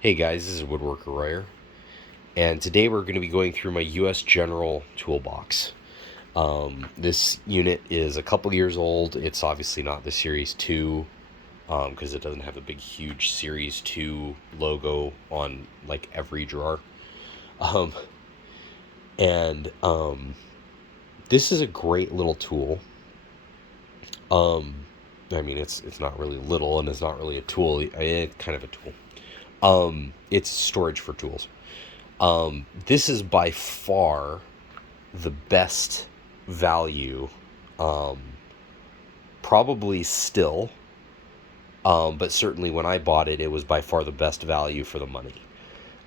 Hey guys, this is Woodworker Royer, and today we're going to be going through my US General toolbox. This unit is a couple years old. It's obviously not the Series 2 because it doesn't have a big, huge Series 2 logo on like every drawer. Um, and this is a great little tool. Um, I mean, it's not really little and it's not really a tool. It's kind of a tool. It's storage for tools. This is by far the best value, um, probably still, but certainly when I bought it, it was by far the best value for the money.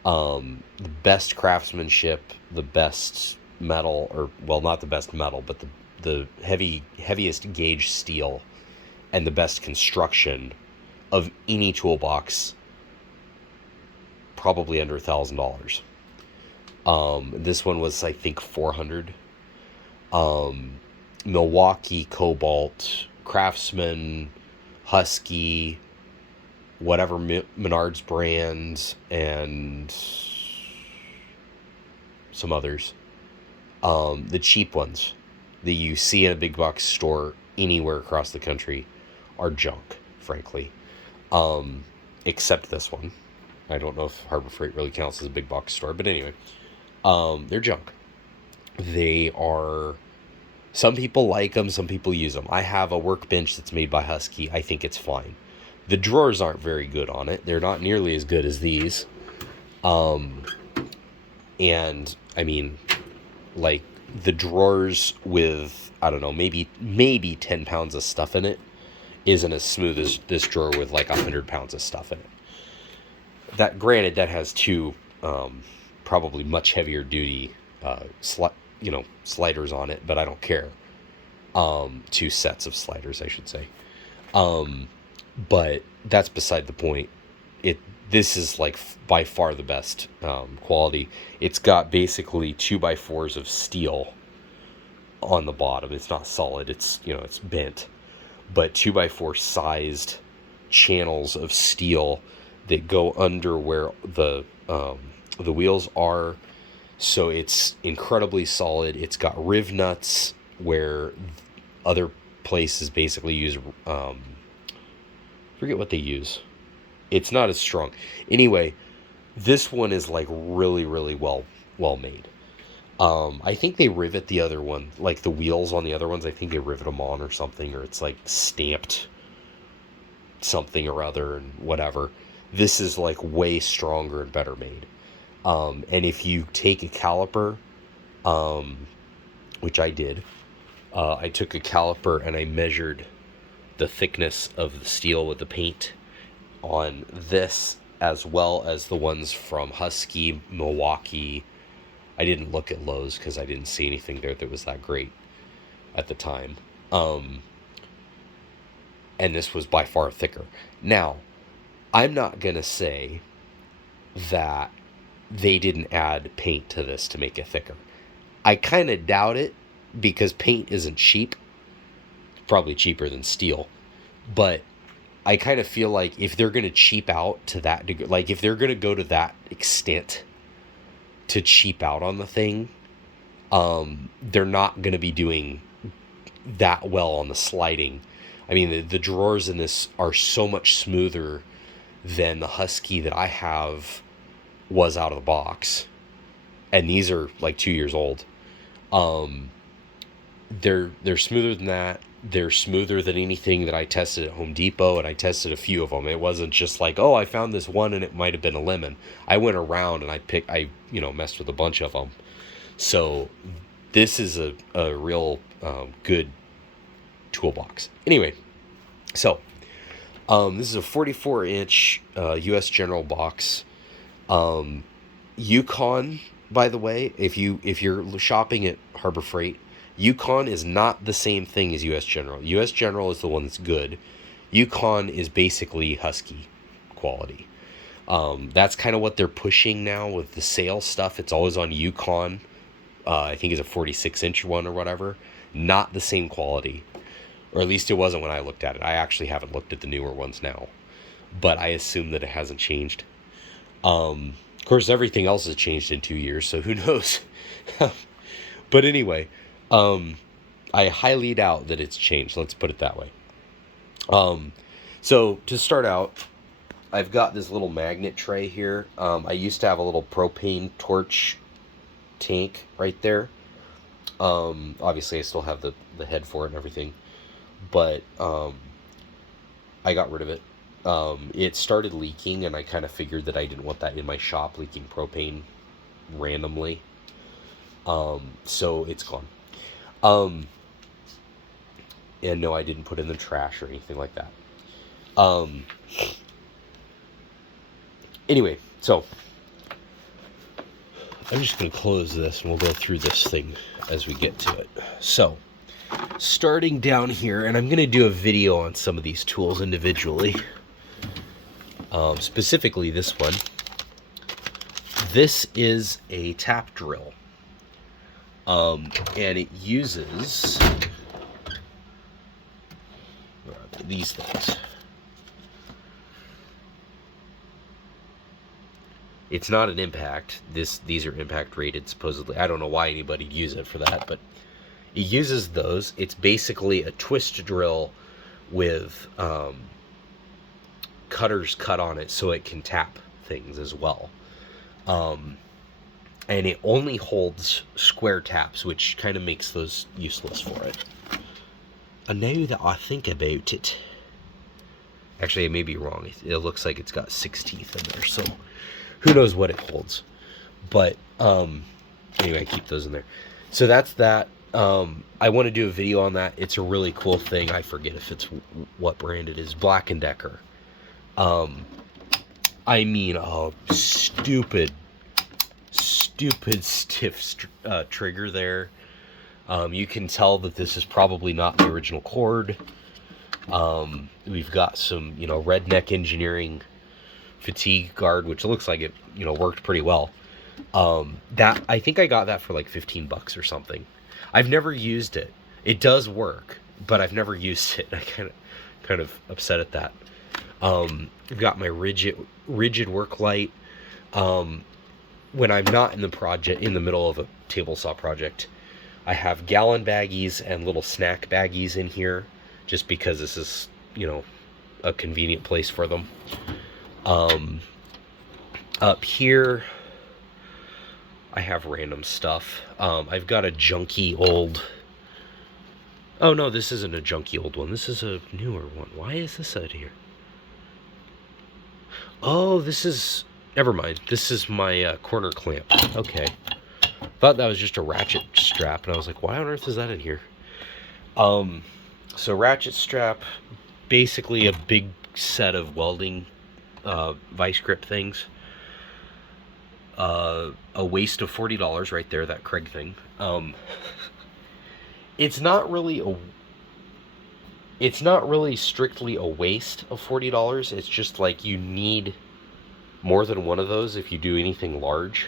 The best craftsmanship, the best metal, or well, not the best metal, but the heaviest gauge steel, and the best construction of any toolbox, probably under $1,000. This one was, I think, 400. Um, Milwaukee, Cobalt, Craftsman, Husky, whatever Menards brand, and some others. The cheap ones that you see in a big box store anywhere across the country are junk, frankly. Um, except this one. I don't know if Harbor Freight really counts as a big box store, but anyway, they're junk. They are. Some people like them, some people use them. I have a workbench that's made by Husky. I think it's fine. The drawers aren't very good on it. They're not nearly as good as these. Um, and I mean, like the drawers with, I don't know, maybe 10 pounds of stuff in it isn't as smooth as this drawer with like 100 pounds of stuff in it. That granted, that has two probably much heavier duty sliders on it, but I don't care. Two sets of sliders, I should say. Um, but that's beside the point. It This is like by far the best quality. It's got basically 2x4s of steel on the bottom. It's not solid. It's bent, but 2x4 sized channels of steel that go under where the wheels are. So it's incredibly solid. It's got riv nuts where other places basically use, forget what they use. It's not as strong. Anyway, this one is like really, really well made. I think they rivet the other one, like the wheels on the other ones. I think they rivet them on or something, or it's like stamped something or other and whatever. This is like way stronger and better made. And if you take a caliper, um, which I did, I took a caliper and I measured the thickness of the steel with the paint on this as well as the ones from Husky, Milwaukee. I didn't look at Lowe's because I didn't see anything there that was that great at the time. Um, and this was by far thicker. Now, I'm not going to say that they didn't add paint to this to make it thicker. I kind of doubt it because paint isn't cheap. Probably cheaper than steel. But I kind of feel like if they're going to cheap out to that degree, like if they're going to go to that extent to cheap out on the thing, they're not going to be doing that well on the sliding. I mean, the drawers in this are so much smoother than the Husky that I have was out of the box. And these are like 2 years old. Um, they're smoother than that. They're smoother than anything that I tested at Home Depot, and I tested a few of them. It wasn't just like, oh, I found this one and it might have been a lemon. I went around and I messed with a bunch of them. So this is a real good toolbox. Anyway, so this is a 44-inch U.S. General box. Yukon, by the way, if you're shopping at Harbor Freight, Yukon is not the same thing as U.S. General. U.S. General is the one that's good. Yukon is basically Husky quality. That's kind of what they're pushing now with the sale stuff. It's always on Yukon. I think it's a 46-inch one or whatever. Not the same quality. Or at least it wasn't when I looked at it. I actually haven't looked at the newer ones now. But I assume that it hasn't changed. Of course, everything else has changed in 2 years, so who knows? But anyway, um, I highly doubt that it's changed. Let's put it that way. Um, so to start out, I've got this little magnet tray here. I used to have a little propane torch tank right there. Obviously, I still have the head for it and everything, but I got rid of it. It started leaking, and I kind of figured that I didn't want that in my shop, leaking propane randomly. So it's gone. Um, and no, I didn't put it in the trash or anything like that. Um, anyway, so I'm just going to close this and we'll go through this thing as we get to it. So, starting down here, and I'm going to do a video on some of these tools individually. Specifically this one. This is a tap drill. And it uses these things. It's not an impact. These are impact rated, supposedly. I don't know why anybody'd use it for that, but it uses those. It's basically a twist drill with cutters cut on it so it can tap things as well. And it only holds square taps, which kind of makes those useless for it. And now that I think about it, actually I may be wrong. It looks like it's got 6 teeth in there, so who knows what it holds. But anyway, I keep those in there. So that's that. I want to do a video on that. It's a really cool thing. I forget if it's what brand it is. Black & Decker. I mean, a stupid stiff trigger there. You can tell that this is probably not the original cord. We've got some, redneck engineering fatigue guard, which looks like it, worked pretty well. That I think I got that for like $15 or something. I've never used it. It does work, but I've never used it. I kind of upset at that. I've got my rigid work light. When I'm not in the middle of a table saw project, I have gallon baggies and little snack baggies in here, just because this is, a convenient place for them. Up here, I have random stuff. I've got a junky old... Oh no, this isn't a junky old one. This is a newer one. Why is this out here? Oh, this is... Never mind. This is my corner clamp. Okay. Thought that was just a ratchet strap, and I was like, why on earth is that in here? So ratchet strap, basically a big set of welding vice grip things. A waste of $40 right there, that Craig thing. It's not really strictly a waste of $40. It's just like you need more than one of those if you do anything large,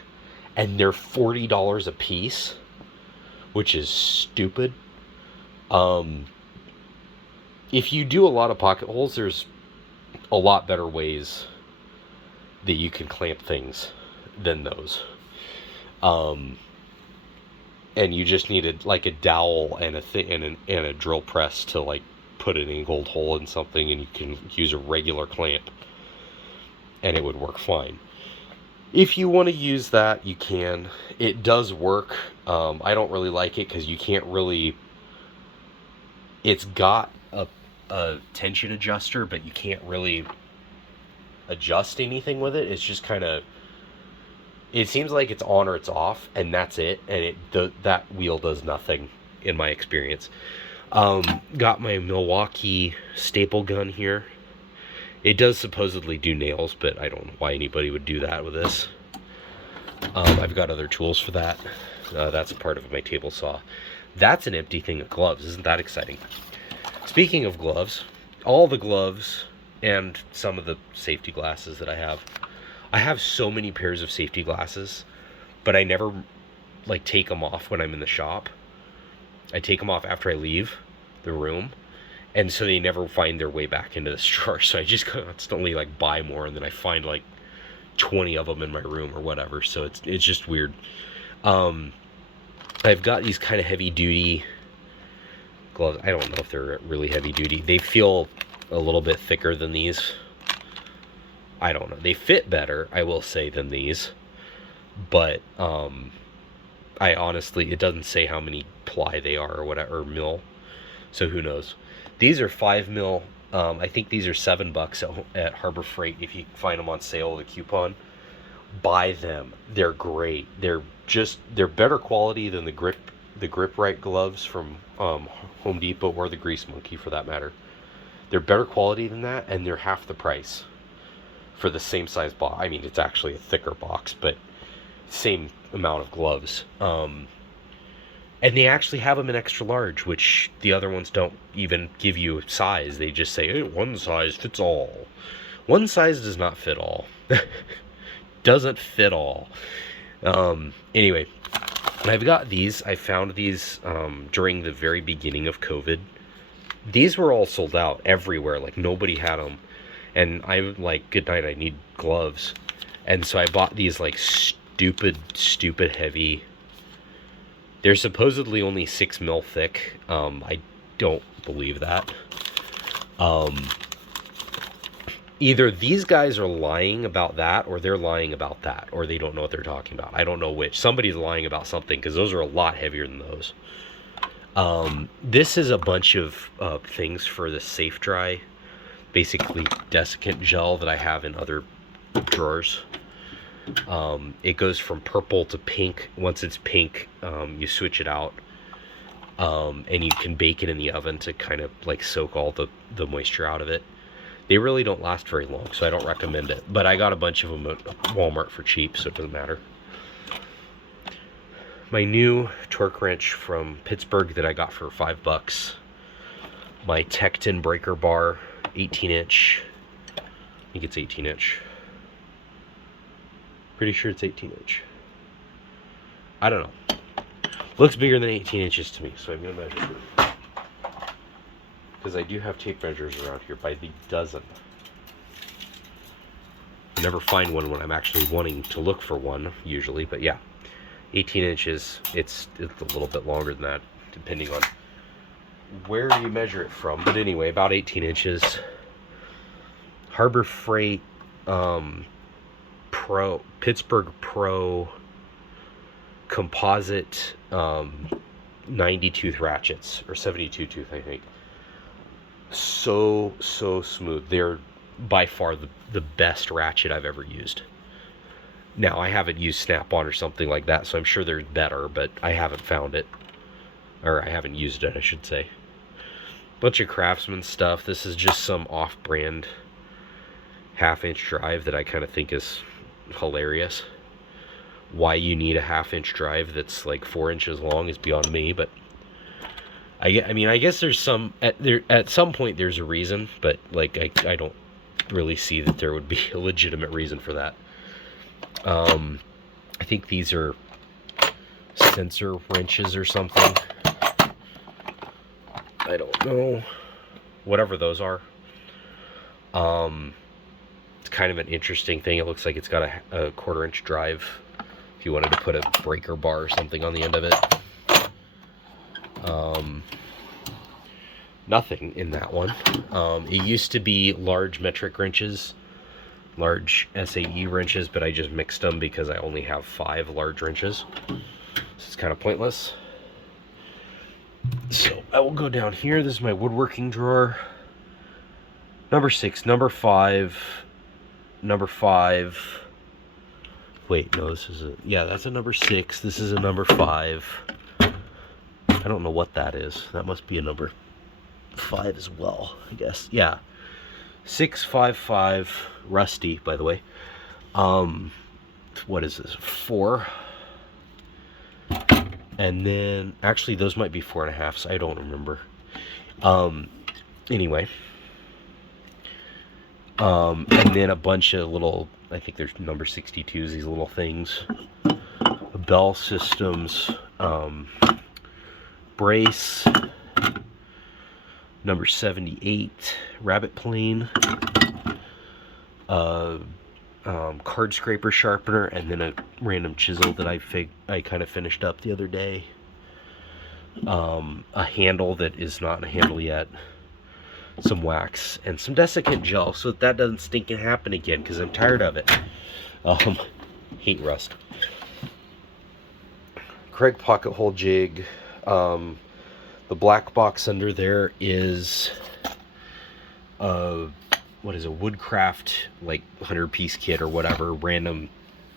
and they're $40 a piece, which is stupid. If you do a lot of pocket holes, there's a lot better ways that you can clamp things than those. And you just needed like a dowel and a drill press to like put an angled hole in something, and you can use a regular clamp and it would work fine. If you want to use that, you can. It does work. I don't really like it because you can't really... It's got a tension adjuster, but you can't really adjust anything with it. It's just kind of... It seems like it's on or it's off, and that's it. And that wheel does nothing, in my experience. Got my Milwaukee staple gun here. It does supposedly do nails, but I don't know why anybody would do that with this. I've got other tools for that. That's a part of my table saw. That's an empty thing of gloves. Isn't that exciting? Speaking of gloves, all the gloves and some of the safety glasses that I have so many pairs of safety glasses, but I never take them off when I'm in the shop. I take them off after I leave the room. And so they never find their way back into the drawer. So I just constantly buy more, and then I find 20 of them in my room or whatever, so it's just weird. I've got these kind of heavy duty gloves. I don't know if they're really heavy duty. They feel a little bit thicker than these. I don't know. They fit better, I will say, than these. But I honestly, it doesn't say how many ply they are or whatever, or mil. So who knows? These are 5 mil. I think these are $7 at Harbor Freight. If you find them on sale with a coupon, buy them. They're great. They're better quality than the grip right gloves from Home Depot, or the Grease Monkey for that matter. They're better quality than that, and they're half the price for the same size box. I mean, it's actually a thicker box, but same amount of gloves. And they actually have them in extra large, which the other ones don't even give you a size. They just say, hey, one size fits all. One size does not fit all. Doesn't fit all. Anyway, I've got these. I found these during the very beginning of COVID. These were all sold out everywhere. Like, nobody had them. And I'm like, good night, I need gloves. And so I bought these, like, stupid heavy. They're supposedly only 6 mil thick. I don't believe that. Either these guys are lying about that, or they're lying about that, or they don't know what they're talking about. I don't know which. Somebody's lying about something, because those are a lot heavier than those. This is a bunch of things for the safe dry. Basically desiccant gel that I have in other drawers. It goes from purple to pink. Once it's pink, you switch it out, and you can bake it in the oven to kind of like soak all the moisture out of it. They really don't last very long, so I don't recommend it. But I got a bunch of them at Walmart for cheap, so it doesn't matter. My new torque wrench from Pittsburgh that I got for $5. My Tecton breaker bar, 18-inch. I think it's 18-inch. Pretty sure it's 18-inch. I don't know. Looks bigger than 18 inches to me, so I'm going to measure it. Because I do have tape measures around here by the dozen. Never find one when I'm actually wanting to look for one, usually, but yeah. 18 inches, it's a little bit longer than that, depending on where you measure it from. But anyway, about 18 inches. Harbor Freight Pittsburgh Pro composite 90 tooth ratchets, or 72 tooth, I think. So smooth. They're by far the best ratchet I've ever used. Now, I haven't used Snap-on or something like that, so I'm sure they're better, but I haven't found it. Or I haven't used it, I should say. Bunch of Craftsman stuff. This is just some off-brand half-inch drive that I kind of think is hilarious. Why you need a half-inch drive that's like 4 inches long is beyond me, but I mean, I guess there's some at some point there's a reason, but like I don't really see that there would be a legitimate reason for that. I think these are sensor wrenches or something. I don't know. Whatever those are. It's kind of an interesting thing. It looks like it's got a 1/4-inch drive. If you wanted to put a breaker bar or something on the end of it. Nothing in that one. It used to be large metric wrenches, large SAE wrenches, but I just mixed them because I only have 5 large wrenches. So it's kind of pointless. So I will go down here. This is my woodworking drawer. Number 6, number 5, number 5. Wait, no, this is a, yeah, that's a number 6. This is a number 5. I don't know what that is. That must be a number 5 as well, I guess. Yeah. 655, rusty, by the way. What is this? 4. And then, actually, those might be 4.5s. I don't remember. Anyway. And then a bunch of little, I think there's number 62s, these little things. Bell Systems, brace, number 78, rabbit plane, card scraper sharpener, and then a random chisel that I kind of finished up the other day. A handle that is not a handle yet. Some wax and some desiccant gel so that doesn't stink and happen again, because I'm tired of it. Hate rust. Craig pocket hole jig. The black box under there is what is a Woodcraft like 100-piece kit or whatever, random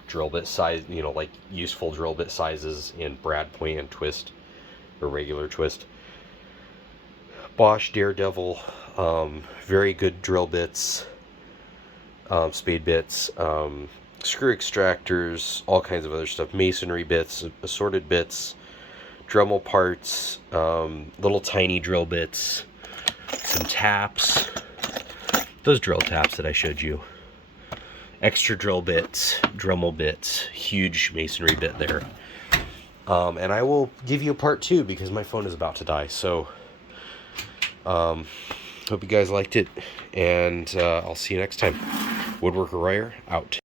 drill bit size, like useful drill bit sizes in brad point and twist or regular twist. Bosch Daredevil, very good drill bits, spade bits, screw extractors, all kinds of other stuff, masonry bits, assorted bits, Dremel parts, little tiny drill bits, some taps, those drill taps that I showed you, extra drill bits, Dremel bits, huge masonry bit there. And I will give you a part 2 because my phone is about to die. So, hope you guys liked it, and I'll see you next time. Woodworker Ryer, out.